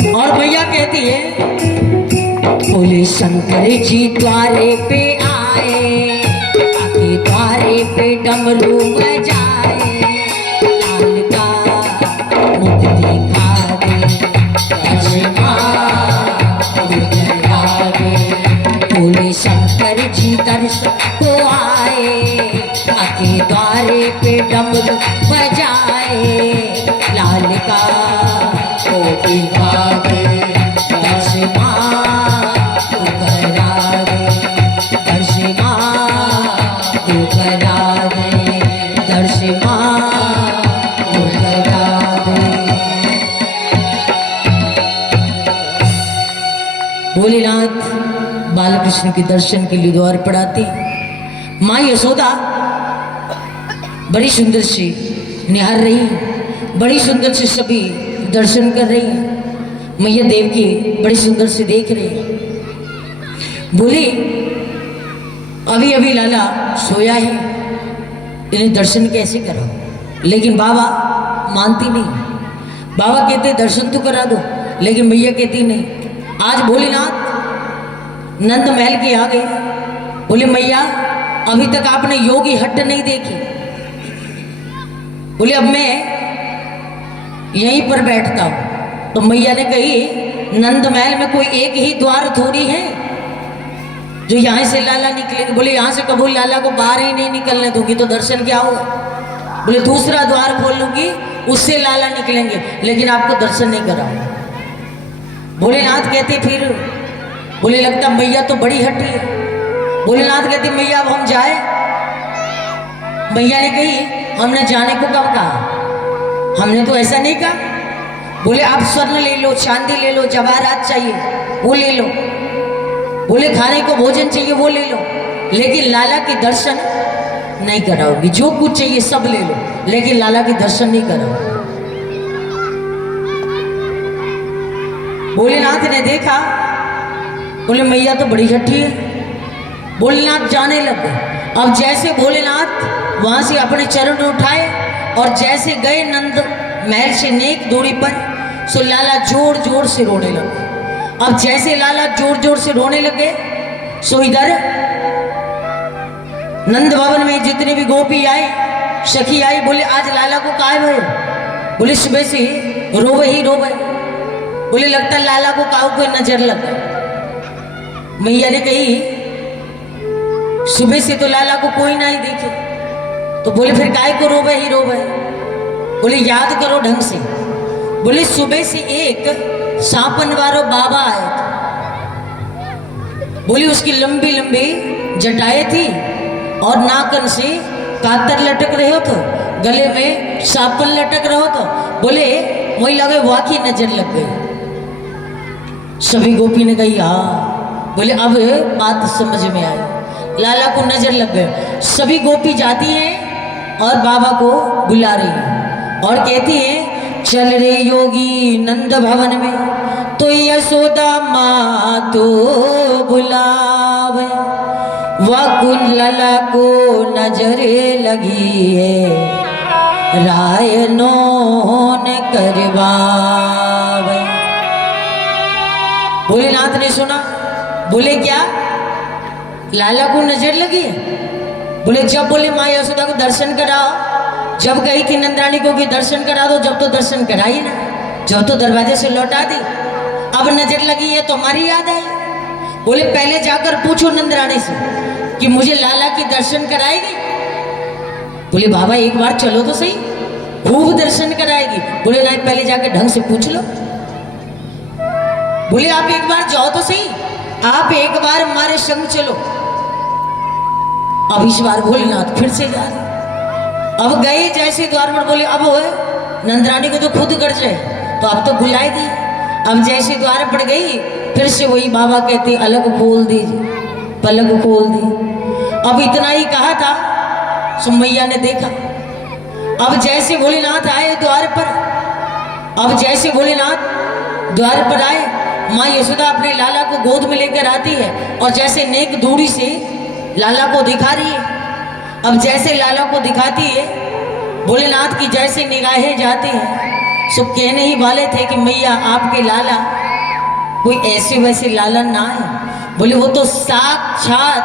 और भैया कहती है, बोले शंकर जी द्वारे पे आए, आके द्वारे पे डमरू बजाए, लाल का मुख दिखा दे, कृष्णा मुख दिखा दे। बोले शंकर जी दर्शन को आए, आके द्वारे पे डमरू बजाए, लाल का मुख दिखा दे, कृष्णा भोलेनाथ बालकृष्ण के दर्शन के लिए द्वार पर आते। माँ यशोदा बड़ी सुंदर से निहार रही, बड़ी सुंदर से सभी दर्शन कर रही है। मैया देवकी बड़ी सुंदर से देख रही है। बोली अभी अभी लाला सोया है, इन्हें दर्शन कैसे कराओ। लेकिन बाबा मानती नहीं। बाबा कहते दर्शन तो करा दो, लेकिन मैया कहती नहीं। आज भोलेनाथ नंद महल के आ गए। बोले मैया अभी तक आपने योगी हट नहीं देखी। बोले अब मैं यहीं पर बैठता हूं। तो मैया ने कही नंद महल में कोई एक ही द्वार थोड़ी है जो यहाँ से लाला निकलेंगे। बोले यहाँ से कबूल लाला को बाहर ही नहीं निकलने दूंगी तो दर्शन क्या होगा। बोले दूसरा द्वार खोल लूंगी, उससे लाला निकलेंगे, लेकिन आपको दर्शन नहीं कराऊंगा। भोलेनाथ कहते फिर, बोले लगता मैया तो बड़ी हटी है। भोलेनाथ कहते मैया अब हम जाए। मैया ने कही हमने जाने को कब कहा, हमने तो ऐसा नहीं कहा। बोले आप स्वर्ण ले लो, चांदी ले लो, जवाहरात चाहिए वो ले लो, बोले खाने को भोजन चाहिए वो ले लो, लेकिन लाला के दर्शन नहीं कराओगी। जो कुछ चाहिए सब ले लो, लेकिन लाला के दर्शन नहीं कराओगी। भोलेनाथ ने देखा, बोले मैया तो बड़ी हठी है। भोलेनाथ जाने लगे। अब जैसे भोलेनाथ वहां से अपने चरण उठाए और जैसे गए नंद महल से नेक दूरी पर, सो लाला जोर जोर से रोने लगे। अब जैसे लाला जोर जोर से रोने लगे, सो इधर नंद भवन में जितने भी गोपी आए, सखी आई, बोले आज लाला को काय भय। बोले सुबह से रोवे ही रोवे। बोले लगता लाला को काऊ कोई नजर लग गई। मैया ने कही सुबह से तो लाला को कोई नहीं देखे। तो बोले फिर काय को रोवे ही रोवे। बोले याद करो ढंग से। बोले सुबह से एक सांपनवारो बाबा आया था। बोले उसकी लंबी लंबी जटाएं थी और नाकन से कातर लटक रहे हो, तो गले में सांपन लटक रहे हो। तो बोले वही लगे वाकई नजर लग गई। सभी गोपी ने कही हाँ। बोले अब बात समझ में आई, लाला को नजर लग गए। सभी गोपी जाती हैं और बाबा को बुला रही हैं और कहती हैं चल रे योगी नंद भवन में, तो यशोदा माँ तो बुलावे, वकुल लाला को नजरे लगी है, रायनो ने करवावे। भोलेनाथ ने सुना। बोले क्या लाला को नजर लगी है। बोले जब बोले माँ यशोदा को दर्शन कराओ, जब गई थी नंदरानी को कि दर्शन करा दो, जब तो दर्शन कराई ना, जब तो दरवाजे से लौटा दी। अब नजर लगी है तो हमारी याद आई। बोले पहले जाकर पूछो नंदरानी से कि मुझे लाला की दर्शन कराएगी। बोले बाबा एक बार चलो तो सही, खूब दर्शन कराएगी। बोले नहीं पहले जाकर ढंग से पूछ लो। बोले आप एक बार जाओ तो सही, आप एक बार हमारे संग चलो। अब इस बार भोलेनाथ फिर से जा रहे। अब गए जैसे द्वार पर, बोले अब नंदरानी को तो खुद कर जाए, तो अब तो बुलाएगी। अब जैसे द्वार पर गई, फिर से वही बाबा कहते अलग खोल दीजिए, पलक खोल दी। अब इतना ही कहा था, सुमैया ने देखा। अब जैसे भोलेनाथ आए द्वार पर, अब जैसे भोलेनाथ द्वार पर आए, माँ यशोदा अपने लाला को गोद में लेकर आती है और जैसे नेक दूरी से लाला को दिखा रही है। अब जैसे लाला को दिखाती है, भोलेनाथ की जैसे निगाहें जाती हैं, सब कहने ही वाले थे कि मैया आपके लाला कोई ऐसे वैसे लालन ना है। बोले वो तो साक्षात